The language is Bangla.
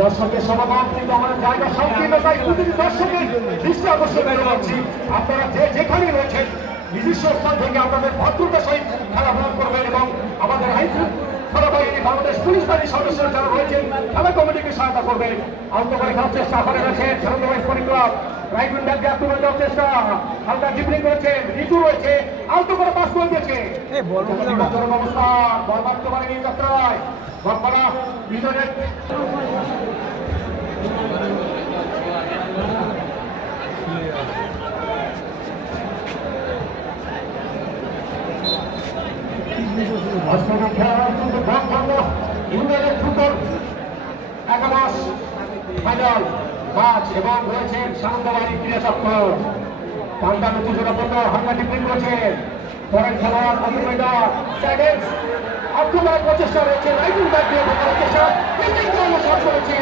দর্শকের সমাগম কিন্তু আমাদের জায়গা সংকীর্ণ, তাই প্রতিটি দর্শকের দৃষ্টি আকর্ষণ করছি আপনারা যে যেখানে রয়েছেন নিজস্ব স্থান থেকে আপনাদের ভদ্রতার সহিত খেলাধুলা করবেন এবং আমাদের আইন শৃঙ্খলা বাহিনী বাংলাদেশ পুলিশ বাহিনীর সদস্যরা যারা রয়েছেন খেলা কমিটিকে সহায়তা করবেন। আহত করে খেলার চেষ্টা করে রয়েছেন সানন্দবাই sporting club, right wing back দিয়ে আক্রমণ দেওয়ার চেষ্টা, হালকা ডিপলিং রয়েছে, ঋতু রয়েছে, আহত করে পাস করে দিয়েছে অবস্থা বল মারতে পারেনি যাত্রায় বকপাড়া বিজয়ের একাদশ ফাইনাল ম্যাচ এবং রয়েছেন সানন্দবাড়ি ক্রীড়া চক্র পাল্টা উত্তেজনাপূর্ণ হামলা টিপ্লিং করেছেন পরের খেলোয়াড় ময়দান আক্রমণের প্রচেষ্টা রয়েছে রাইটিং ব্যাক দিয়ে ঢোকার চেষ্টা করেছে